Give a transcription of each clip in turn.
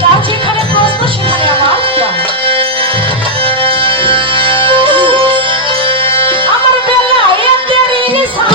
তার যেখানে প্রশ্ন সেখানে আমার গান। আমার বেলায় এদের ইনসান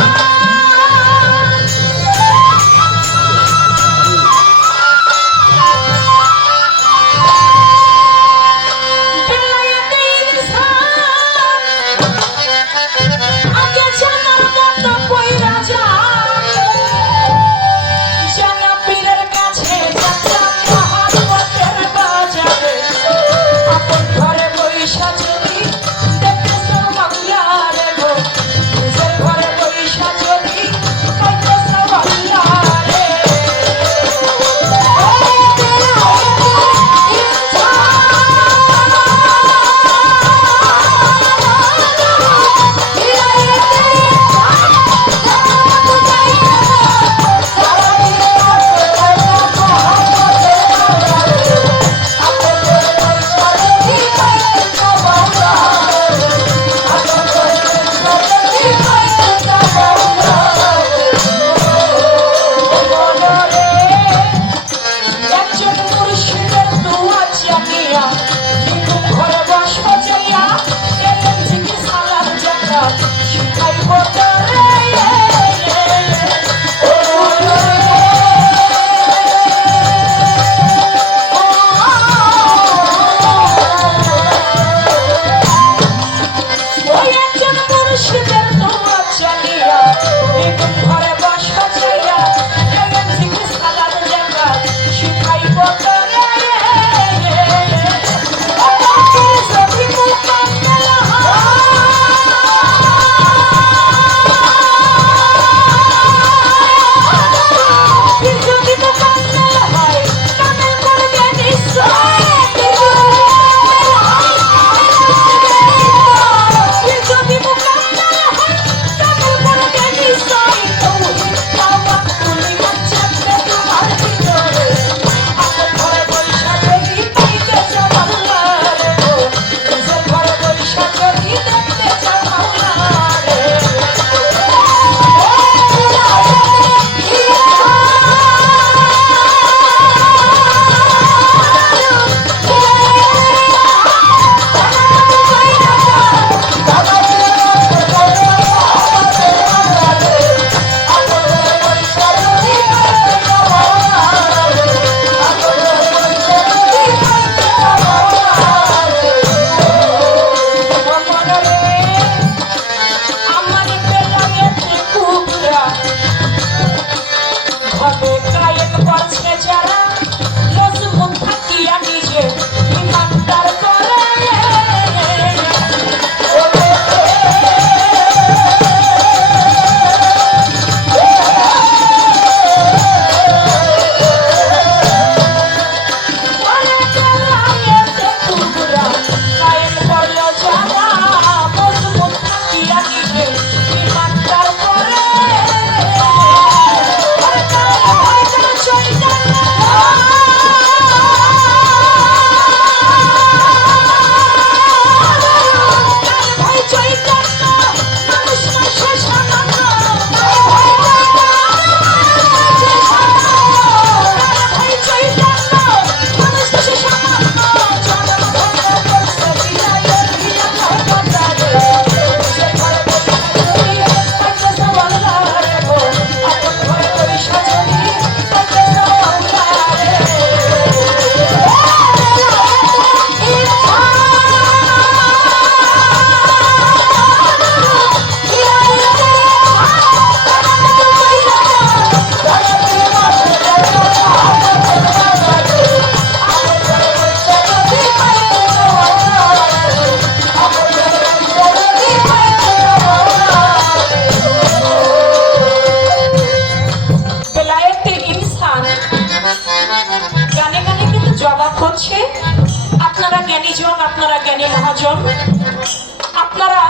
আপনারা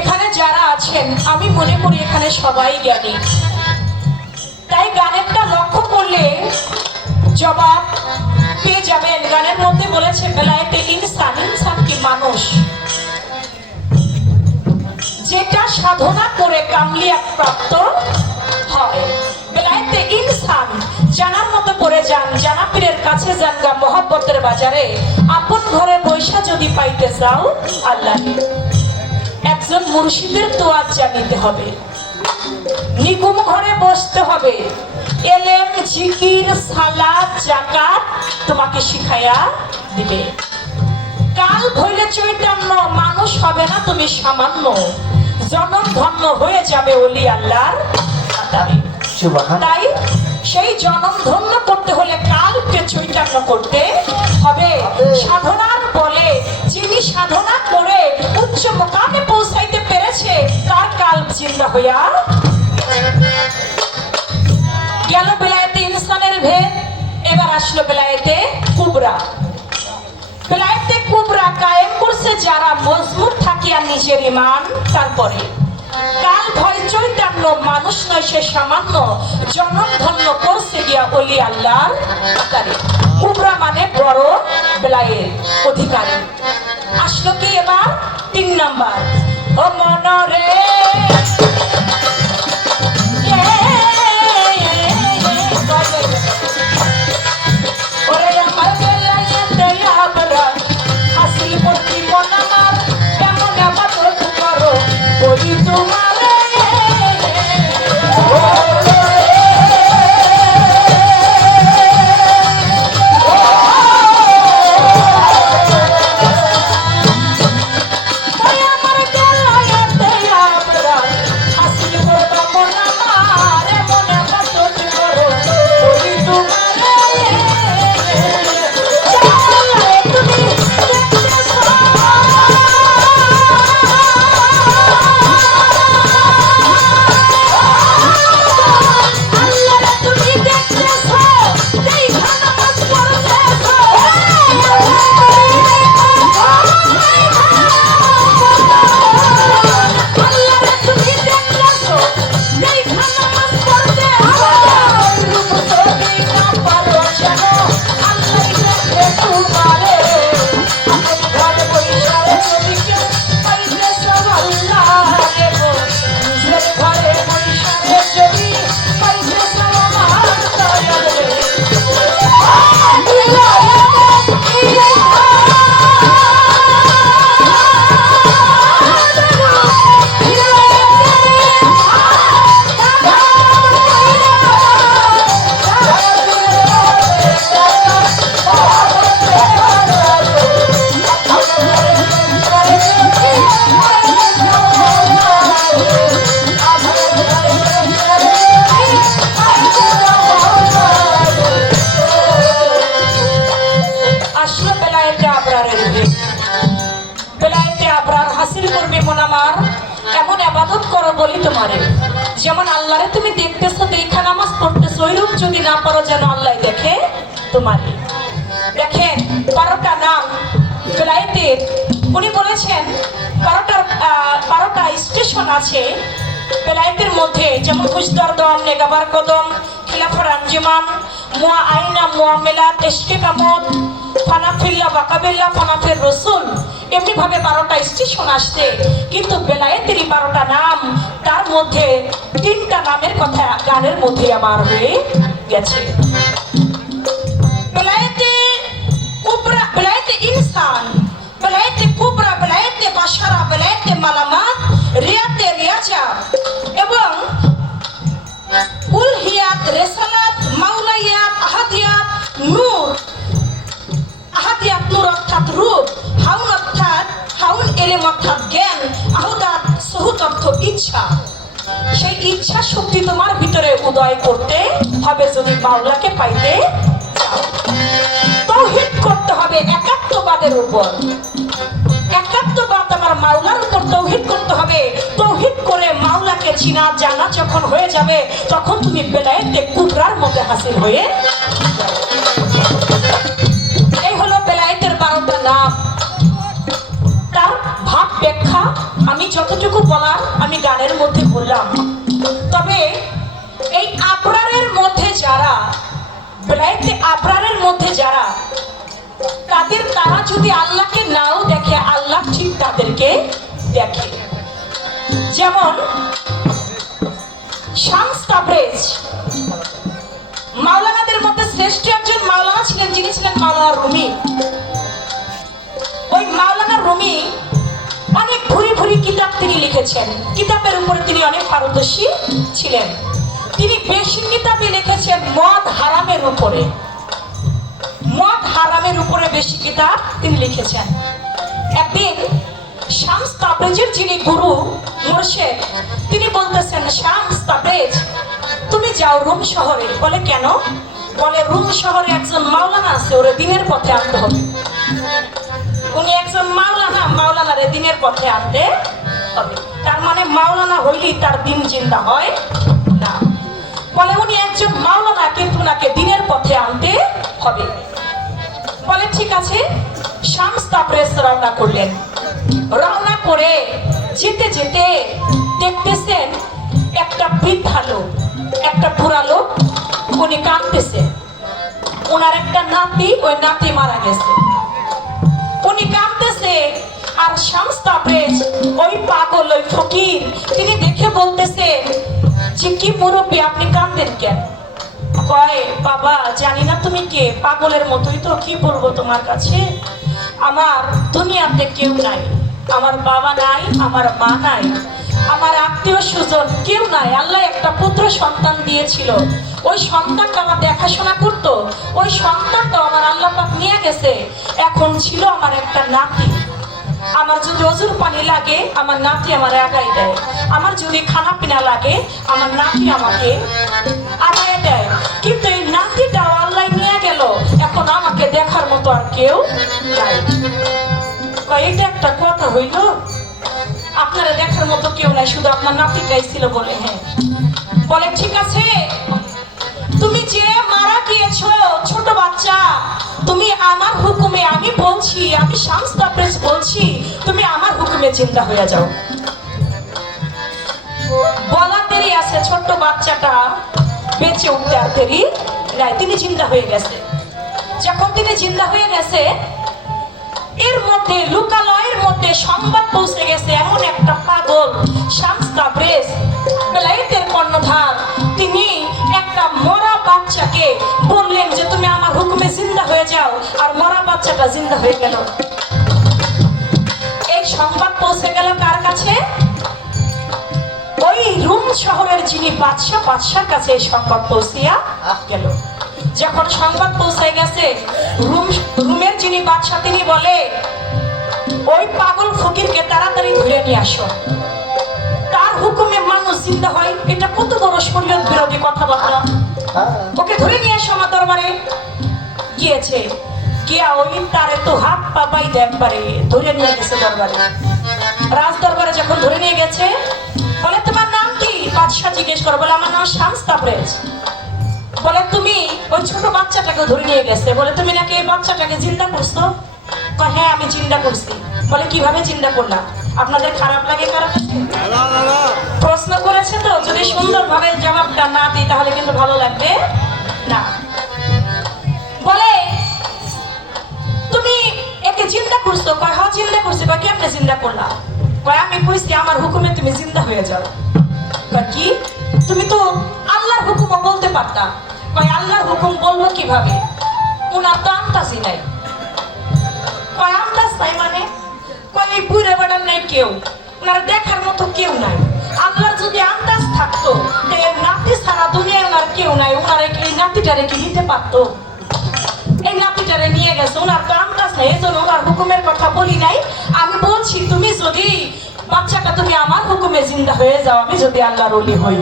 এখানে যারা আছেন আমি মনে করি এখানে সবাই জ্ঞানী, তাই গানেরটা লক্ষ্য করলে জবাব পেয়ে যাবেন। গানের মধ্যে বলেছে বেলায়েতে ইনসান, ইনসান কি মানুষ, যেটা সাধনা করে কামলিয়াত প্রাপ্ত হয়। বেলায়েতে ইনসান জানার মতো করে যান, জানা পীরের কাছে যান গা মহব্বতের বাজারে। আপন ঘরে বৈশা যদি পাইতে চাও আল্লাহ, একজন মুর্শিদের তোয়াজ জানিতে হবে, নিগুম ঘরে বসতে হবে, এলেম জিকির সালাত জাকাত তোমাকে শিখাইয়া দিবে। কাল ভইলে চৈতন্য, মানুষ হবে না তুমি সামান্য, জনম ধন্য হয়ে যাবে ওলি আল্লাহর আতারে। তাই সেই জনম ধন্য করতে হলে কালকে চৈতন্য করতে হবে। সাধনার বলে যিনি সাধনা করে উচ্চ মোকামে পৌঁছাইতে পেরেছে তার কাল চিন্তা হইয়া গেল। বেলায়েতে ইনসানের ভেদ, এবার আসলো বেলায়েতে কুবরা। বেলায়েতে কুবরা কায়েম করছে যারা মজবুত থাকিয়া নিজের ঈমান। তারপরে কাল ভয় চৈতন্য, মানুষ নয় সে সামান্য, জনম ধন্য করছে গিয়া ওলি আল্লাহর আকারে। কুবরা মানে বড়, বেলায়েত অধিকারী। আসলো কি এবার 3 নাম্বার, ও মনরে ওরে আমার বেলায়েতে আবরা, হাসিল প্রতি মন আমার, কেমন আবাদত করো বলি তোমারে। এমন আবাদত করো বলি তোমারে, যেমন আল্লাহরে তুমি দেখতেছো, দেখা নামাজ পড়তেছো, ওইরূপ যদি না পারো যেন আল্লাহ দেখে তোমারে। দেখেন 12টা নাম বেলায়েতের, উনি বলেছেন 12টা স্টেশন আছে বেলায়েতের মধ্যে, যেমন খুশদরদম, নেগাবার কদম, খিলাফার আঞ্জুমান, মুয়া আইনা, মুআমেলাত, ইশকে কামত, ফানাফিল্লা বাকাবিল্লা, ফানাফির রসুল। এমনি ভাবে 12টা স্টেশন আসছে, কিন্তু বেলায়েতেরই 12টা নাম, তার মধ্যে 3টা নামের কথা গানের মধ্যে আমার হয়ে গেছে। বেলায়েতে কুবরা, বেলায়েতে ইনসান, বেলায়েতে কুবরা, বেলায়েতে বাশারা, বেলায়েতে মালামাত, রিয়াতে রিয়াজা এবং উলহিয়াত, রেসালাত, মাওলাইয়াত, আহাদিয়াত, নূর। আহাদিয়াত নূর অর্থাৎ রূপ, হাউন অর্থাৎ হাউন এলেম অর্থাৎ জ্ঞান, আহুদাত সুহুত অর্থ ইচ্ছা। সেই ইচ্ছা শক্তি তোমার ভিতরে উদয় করতে হবে যদি মাওলাকে পাইতে চাও। তাওহীদ করতে হবে একাত্মবাদের উপর, একাত্মবাদ আমার মাওলার উপর তাওহীদ করতে হবে। তাওহীদ করে মাওলাকে চিনা জানা যখন হয়ে যাবে, তখন তুমি বেলায়েতে কুবরার মধ্যে হাসিল হয়ে। এই হলো বেলায়েতের 12টা নাম। তার ভাব ব্যাখ্যা আমি যতটুকু বলার আমি গানের মধ্যে বললাম। তবে এই আবরারের মধ্যে যারা, বেলায়েতে আবরারের মধ্যে যারা, তারা যদি আল্লাহকে নাও দেখে, আল্লাহ ঠিক তাদেরকে দেখে। যেমন শামস তাবরেজ মাওলানাদের মধ্যে শ্রেষ্ঠ একজন মাওলানা ছিলেন, যিনি ছিলেন মাওলানা রুমি। ওই মাওলানা রুমি অনেক ভুরি ভুরি কিতাব তিনি লিখেছেন, কিতাবের উপরে তিনি অনেক পারদর্শী ছিলেন। তিনি বেশি কিতাবই লিখেছেন মদ হারামের উপরে, মদ হারামের উপরে বেশি কিতাব তিনি লিখেছেন। একদিন শামস তাবরেজের যিনি গুরু মুর্শিদ, তিনি বলতেছেন, শামস তাবরেজ তুমি যাও রুম শহরে। বলে কেন? বলে রুম শহরে একজন মাওলানা আছে, ওরে দিনের পথে আনতে হবে। উনি একজন মাওলানা, মাওলানারে দিনের পথে আনতে হবে। তার মানে মাওলানা হইলেই তার দিন জিন্দা হয় না। বলে উনি একজন মাওলানা, কিন্তু ওনাকে দিনের পথে আনতে হবে। বলে ঠিক আছে। শামস তাবরেজ রওনা করলেন। রওনা করে যেতে যেতে দেখতেছেন একটা বৃদ্ধা লোক, একটা বুড়া লোক, উনি কাঁদতেছে। ওনার একটা নাতি, ওই নাতি মারা গেছে, উনি কাঁদতেছে। আর শামস তাবরেজ ওই পাগল, ওই ফকির, তিনি দেখে বলতেছে যে কি মুরব্বী আপনি কাঁদেন কেন? কয় বাবা জানি না তুমি কে, পাগলের মতোই তো, কি বলবো তোমার কাছে, আমার দুনিয়াতে কেউ নাই, আমার বাবা নাই, আমার মা নাই, আমার আত্মীয় স্বজন কেউ নাই। আল্লাহ একটা পুত্র সন্তান দিয়েছিল, ওই সন্তানটা আমার দেখাশোনা করতো, ওই সন্তানটা আমার আল্লাহ পাক নিয়ে গেছে। এখন ছিল আমার একটা নাতি, আমার যদি ওজুর পানি লাগে আমার নাতি আমার আগাই দেয়, আমার যদি খানা পিনা লাগে আমার নাতি আমাকে আগায় দেয়। কিন্তু এই নাতিটা আল্লাহ নিয়ে গেল, এখন আমাকে দেখার মতো আর কেউ নাই। এটা একটা কথা হইল, আপনারা দেখার মতো কেউ নাই, শুধু আপনার নাতিটাই ছিল বলে। হ্যাঁ। বলে ঠিক আছে, তুমি যে মারা গিয়েছো ছোট বাচ্চা, তুমি আমার হুকুমে, আমি বলছি, আমি শামস তাবরেজ বলছি, তুমি আমার হুকুমে জিন্দা হয়ে যাও। বলা দেরি আছে, ছোট্ট বাচ্চাটা বেঁচে উঠতে আর দেরি নাই, তিনি জিন্দা হয়ে গেছে। যখন তিনি জিন্দা হয়ে গেছে, এর মধ্যে লোকালয়ের মধ্যে সংবাদ পৌঁছে গেছে এমন একটা পাগল শামস তাবরেজ বেলায়েতের কর্ণধার, তিনি একটা মরা বাচ্চাকে বললেন যে তুমি আমার হুকুমে জিন্দা হয়ে যাও, আর মরা বাচ্চাটা জিন্দা হয়ে গেল। এই সংবাদ পৌঁছে গেল কার কাছে? ওই রুম শহরের যিনি বাদশা, বাদশার কাছে এই সংবাদ পৌঁছিয়া গেল। যখন সংবাদ পৌঁছায় গেছে, রুমের যিনি বাদশা, তিনি বলে ওই পাগল ফকিরকে তাড়াতাড়ি ধরে নিয়ে আসো, তার হুকুমে মানুষ জিন্দা হয়, এটা কত বড় শরীয়ত বিরোধী কথাবার্তা, ওকে ধরে নিয়ে আসো আমার দরবারে। গিয়েছে, গিয়া ওই তারে তো হাত পা বাইতে একবারে ধরে নিয়ে গেছে দরবারে। রাজ দরবারে যখন ধরে নিয়ে গেছে, বলে তোমার নাম কি? বাদশা জিজ্ঞেস করে, বলে আমার নাম শামস তাবরেজ। বলে তুমি ওই ছোট বাচ্চাটাকে ধরে নিয়ে গেছে, বলে তুমি নাকি এই বাচ্চাটাকে জিন্দা করছো? হ্যাঁ আমি জিন্দা করছি। বলে কিভাবে জিন্দা করলাম? আপনাদের খারাপ লাগে কারো কাছে? প্রশ্ন করেছে তো, যদি সুন্দরভাবে জবাবটা না দিই তাহলে কিন্তু ভালো লাগবে না। বলে তুমি একে জিন্দা করছো? কয় হ্যাঁ জিন্দা করছি। কয় কেমনে জিন্দা করলা? কয় আমি কইছি আমার হুকুমে তুমি জিন্দা হয়ে যাও। কয় কি? তুমি তো আল্লাহর হুকুমও বলতে পারতা। কয় আল্লাহর হুকুম বলবো কিভাবে? উনার তো আন্দাজই নাই। কয় আন্দাজ নাই মানে? কয় এই বুড়ে বেড়ার নাই কেউ, উনার দেখার মতো কেউ নাই। আল্লাহর যদি আন্দাজ থাকতো, এই নাতি সারা দুনিয়ায় উনার কেউ নাই, উনার এই নাতিটারে কি নিতে পারতো? এই নাতিটারে নিয়ে গেছে, উনার তো আন্দাজ নাই, এই জন্য উনার হুকুমের কথা বলি নাই। আমি বলছি তুমি যদি বাচ্চাটা তুমি আমার হুকুমে জিন্দা হয়ে যাও, আমি যদি আল্লাহর ওলি হই,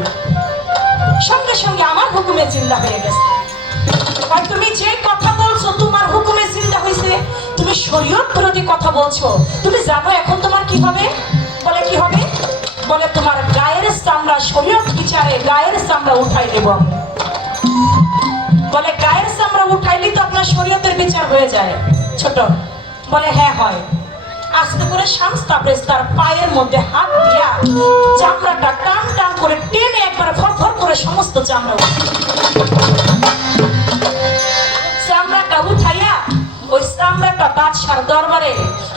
সঙ্গে সঙ্গে আমার হুকুমে জিন্দা হয়ে গেছে। আর তুমি যে কথা বলছো তোমার হুকুমে জিন্দা হয়েছে, তুমি শরীয়ত বিরোধী কথা বলছো। তুমি জানো এখন তোমার কি হবে? বলে কি হবে? বলে তোমার গায়ের চামড়া শরীয়ত বিচারে গায়ের চামড়া উঠাই দেব। বলে গায়ের চামড়া উঠাইলে তো আপনার শরীয়তের বিচার হয়ে যায় ছোট? বলে হ্যাঁ হয়। আস্তে করে শামস তাবরেজ তার পায়ের মধ্যে হাত দিয়া চামড়াটা টান টান করে টেনে একবারে ফরফর করে সমস্ত চামড়াটা উঠাইয়া ওই চামড়াটা বাদশার দরবারে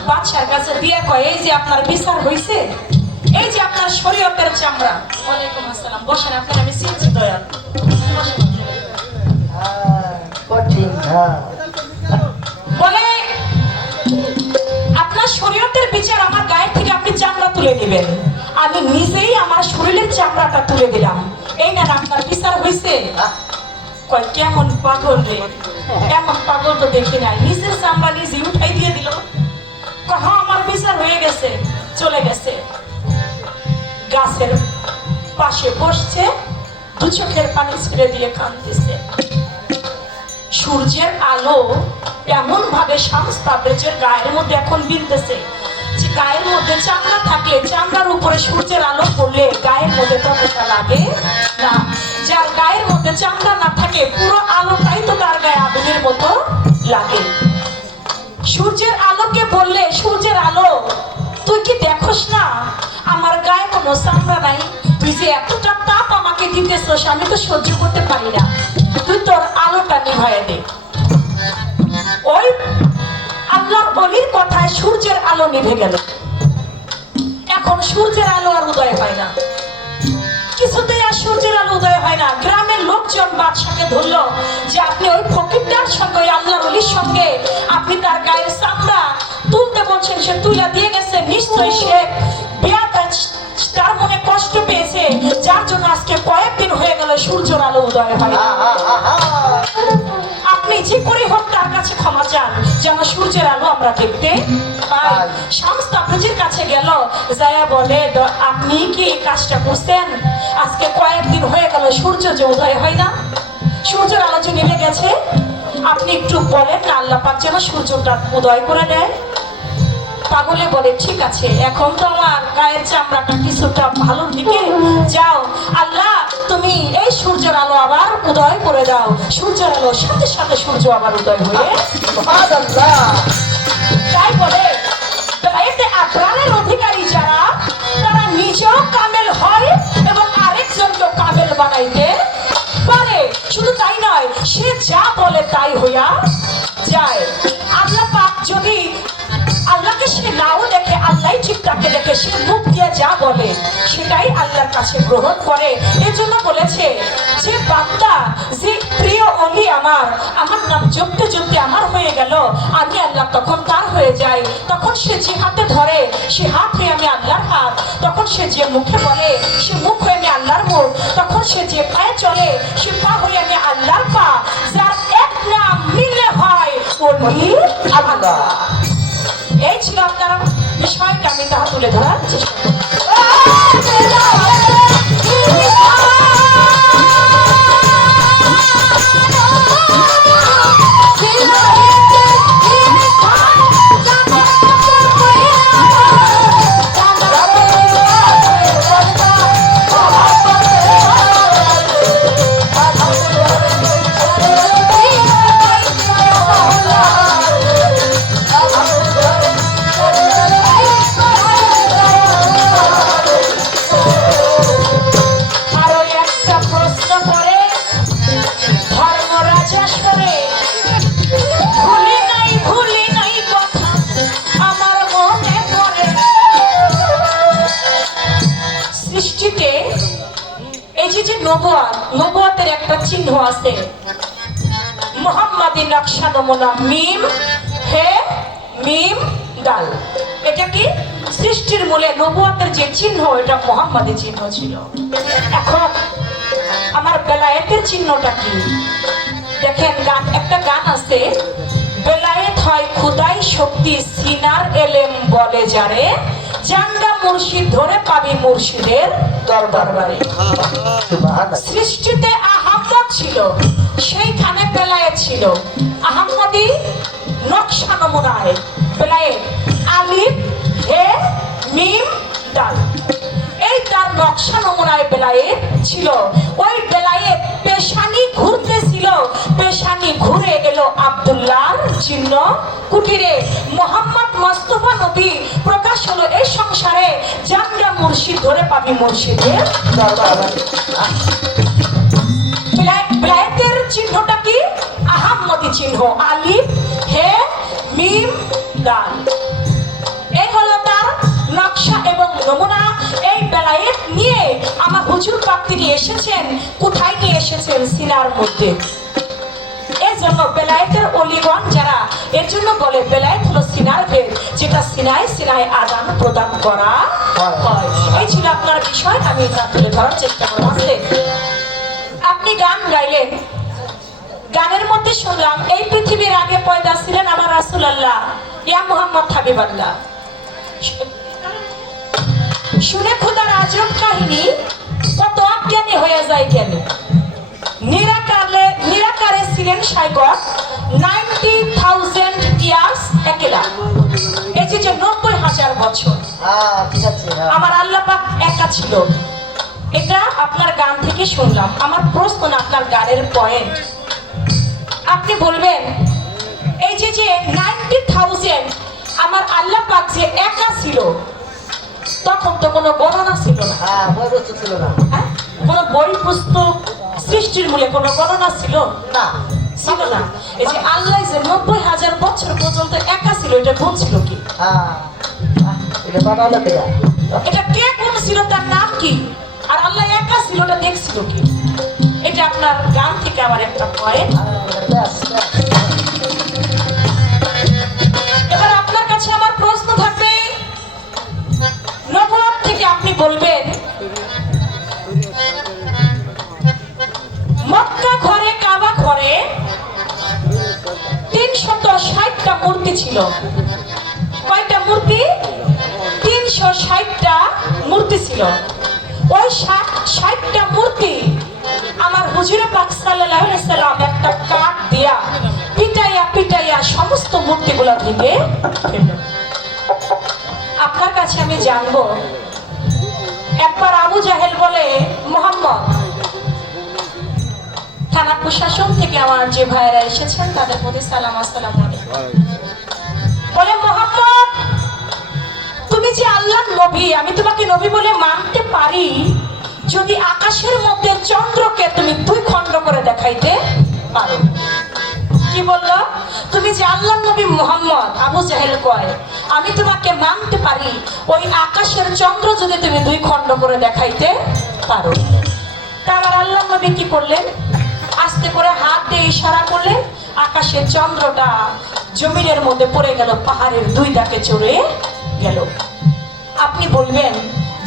বাদশার কাছে দিয়ে কয় এই যে আপনার বিচার হয়েছে, এই যে আপনার শরীয়তের চামড়া। ওয়ালাইকুম আসসালাম, বসেন, আপনার আমি চিনছি দয়াল। ঠিক না। বলে আপনার শরীয়তের বিচার আমার গায়ের থেকে আপনি চামড়া তুলে নেবেন, আমি নিজেই আমার শরীরের চামড়াটা তুলে দিলাম, এই না আপনার বিচার হয়েছে? কয় কেমন পাগল রে, এমন পাগল তো দেখি নাই, নিজের চামড়া নিজে উঠাই দিয়ে দিল। কয় হ্যাঁ আমার বিচার হয়ে গেছে, চলে গেছে। গাছের পাশে বসছে, দু চোখের পানি ছেড়ে দিয়ে কাঁদতেছে। সূর্যের আলো এমন ভাবে শামস তাবরেজের গায়ের মধ্যে এখন বিনতেছে যে গায়ের মধ্যে চামড়া থাকলে চামড়ার উপরে সূর্যের আলো পড়লে গায়ের মধ্যে ততটা লাগে না, যার গায়ের মধ্যে চামড়া না থাকে পুরো আলোটাই তো তার গায়ে আগুনের মতো লাগে। সূর্যের আলোকে বললে, সূর্যের আলো তুই কি দেখোস না আমার গায়ে কোনো চামড়া নাই, তুই যে এতটা তাপ আমাকে দিতেছস আমি তো সহ্য করতে পারি না, তুই তোর আলোটা নিভাইয়া দে। ওই আল্লাহর বলির কথায় সূর্যের আলো নিভে গেল। এখন সূর্যের আলো আর উদয় হয় না, কিছুতেই আর সূর্যের আলো উদয় হয় না। গ্রামের লোকজন বাদশাকে ধরলো যে আপনি ওই ফকিরটার সঙ্গে, ওই আল্লাহর ওলির সঙ্গে আপনি তার গায়ের চামড়া তুলতে বলছেন, সে তুলে দিয়ে গেছে, নিশ্চয়ই সে তার মনে কষ্ট পেয়েছে, যার জন্য আজকে কয়েকদিন হয়ে গেল সূর্যের আলো উদয় হয় না। আপনি যে করে হোক তার কাছে ক্ষমা চান যেন সূর্যের আলো আমরা দেখতে পাই। শামস তাবরেজের কাছে গেল, যায়া বলে আপনি কি এই কাজটা করছেন, আজকে কয়েকদিন হয়ে গেল সূর্য যে উদয় হয় না, সূর্যের আলো যে নেমে গেছে, আপনি একটু বলেন না আল্লাহ পাক যেন সূর্যটা উদয় করে দেয়। পাগলে বলে ঠিক আছে, এখন তো আমার গায়ের চামড়াটা কিছুটা ভালোর দিকে, যাও আল্লাহ তুমি এই সূর্যের আলো আবার উদয় করে দাও। সূর্যের আলো সাথে সাথে সূর্য আবার উদয় হয়ে তাই বলে এতে প্রাণের অধিকারী যারা, তারা নিজেও কামেল হয় এবং আরেকজনকেও কামেল বানাইতে পারে। শুধু তাই নয়, সে যা বলে তাই হইয়া যায়। আল্লাহ পাক যদি আল্লাহকে সে নাও দেখে, আল্লাহ ঠিক তাকে দেখে, সে মুখ দিয়ে যা বলে সেটাই আল্লাহর কাছে গ্রহণ করে। এজন্য বলেছে যে বান্দা, যে প্রিয় অলি আমার নাম জপতে জপতে আমার হয়ে গেল, আমি আল্লাহ তখন তার হয়ে যাই। তখন সে যে হাতে ধরে সে হাত হয়ে আমি আল্লাহর হাত, তখন সে যে মুখে বলে সে মুখ হয়ে আমি আল্লাহর মুখ, তখন সে যে পায়ে চলে সে পা হয়ে আমি আল্লাহর পা। যার এক নাম মিলে হয় অলি আল্লাহ। এই ছিল আপনার বিষয়টা, আমি তাহা তুলে ধরার চেষ্টা করি। নবুয়তের একটা চিহ্ন আছে, মুহাম্মাদি নকশা নমুনা, মিম হে মিম দাল। এটা কি সৃষ্টির মূলে নবুয়তের যে চিহ্ন, এটা মুহাম্মাদি চিহ্ন ছিল। এখন আমার বেলায়েতের চিহ্নটা কি দেখেন, একটা গান আছে, বেলায়েত হয় খুদাই শক্তি, সিনার এলেম বলে যারে, জান্ডা মুর্শিদ ধরে পাবি মুর্শিদের দরবারে। সৃষ্টিতে আহাম্মদ ছিল, সেইখানে বেলায়েত ছিল। আহাম্মদি নকশা নমুনায় বেলায়েত, আলিফ হে মিম দাল, এই তার নকশা নমুনায় বেলায়েত ছিল। ওই বেলায়েত পেশানি ঘুরতেছিল, পেশানি ঘুরে এলো আব্দুল্লাহর চিহ্ন কুটিরে। মোহাম্মদ মোস্তফা নবী প্রকাশ হলো এই সংসারে, জানরা মুর্শিদ ধরে পাবি মুর্শিদের দরবারে। বেলায়েতের চিহ্নটা কি? আহাম্মদি চিহ্ন, আলিফ হে মিম দাল। এই হলো তার নকশা এবং নমুনা। এই বেলায়েত নিয়ে আমার হুজুর পাক তিনি এসেছেন, কোথায় নিয়ে এসেছেন? সিনার মধ্যে। জন্য বেলায়েতের অলিগণ যারা, এর জন্য বলে বেলায়েত হলো সিনার ভেদ, যেটা সিনায় সিনায় আদান প্রদান করা হয়। এই ছিল আপনার বিষয়, আমি তা তুলে ধরার চেষ্টা করবো। আপনি গান গাইলেন, গানের মধ্যে শুনলাম এই পৃথিবীর আগে পয়দা ছিলেন আমার রাসূলুল্লাহ ইয়া মুহাম্মদ হাবিবাল্লাহ। শুনে খোদার আজব কাহিনী, কত অজ্ঞানী হয়ে যায় জ্ঞানী। নিরাকারে ছিলেন সাইগর 90,000 ইয়ার্স, একেলা। এই যে 90,000 বছর আমার আল্লাহ পাক একা ছিল। এটা আপনার গান থেকে শুনলাম। আমার প্রশ্ন না, আপনার গানের পয়েন্ট। আপনি বলবেন এই যে 90,000 আমার আল্লাহ পাক যে একা ছিল, তখন তো কোনো গণনা ছিল না, হ্যাঁ? কোনো বই পুস্তক সৃষ্টির মূলে কোনো গণনা ছিল না, ছিল না। এই যে আল্লাহ যে 90,000 বছর পর্যন্ত একা ছিল, এটা গুণ ছিল কি? এটা কে গুণ ছিল, তার নাম কি? আর আল্লাহ একা ছিল, এটা দেখছিল কি? এটা আপনার গান থেকে আমার একটা পয়েন্ট। এবার আপনার কাছে আমার প্রশ্ন থাকবে, নবুয়ত থেকে আপনি বলবেন মক্কা ঘরে, কাবা ঘরে 360টা মূর্তি ছিল। কয়টা মূর্তি? 360টা মূর্তি ছিল। ওই 60টা মূর্তি আমার হুজুর পাক সাল্লাল্লাহু আলাইহি সাল্লাম একটা কাঠ দিয়া পিটাইয়া সমস্ত মূর্তিগুলো ভেঙে ফেলল। আপনার কাছে আমি জানবো, একবার আবু জাহেল বলে, মুহাম্মদ, থানা প্রশাসন থেকে আমার যে ভাইয়েরা এসেছেন তাদের প্রতি সালাম, আসসালামু আলাইকুম। বলে, মুহাম্মদ, তুমি যে আল্লাহর নবী, আমি তোমাকে নবী বলে মানতে পারি যদি আকাশের মধ্যে চন্দ্রকে তুমি 2 খণ্ড করে দেখাইতে পারো। কি বললো? তুমি যে আল্লাহর নবী মুহাম্মদ, আবু জাহেল কয়, আমি তোমাকে মানতে পারি ওই আকাশের চন্দ্র যদি তুমি 2 খণ্ড করে দেখাইতে পারো। তা আমার আল্লাহর নবী কি করলেন? আস্তে করে হাত দিয়ে ইশারা করলেন, আকাশের চন্দ্রটা জমিনের মধ্যে পড়ে গেল, পাহাড়ের 2 দাকে চড়ে গেল। আপনি বলবেন,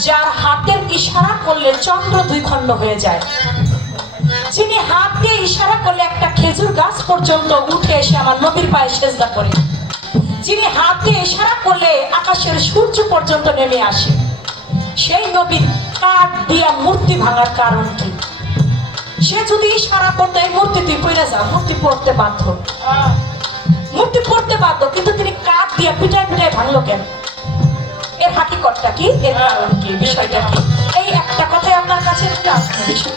যার হাতের ইশারা করলে চন্দ্র 2 খণ্ড হয়ে যায়, যিনি হাত দিয়ে ইশারা করলে একটা খেজুর গাছ পর্যন্ত উঠে এসে আমার নবীর পায়ে সেজদা করে, যিনি হাত দিয়ে ইশারা করলে আকাশের সূর্য পর্যন্ত নেমে আসে, সেই নবীর কাঠ দিয়া মূর্তি ভাঙার কারণ কি? সে যদি ইশারা করতে এই মূর্তি তুই পড়ে যা, মূর্তি পড়তে বাধ্য, মূর্তি পড়তে বাধ্য, কিন্তু তিনি কাঠ দিয়া পিটায় ভাঙলো কেন? এর হাকিকতটা কি? এর কারণ কি? বিষয়টা কি? এই একটা কথাই আপনার কাছে একটা বিষয়।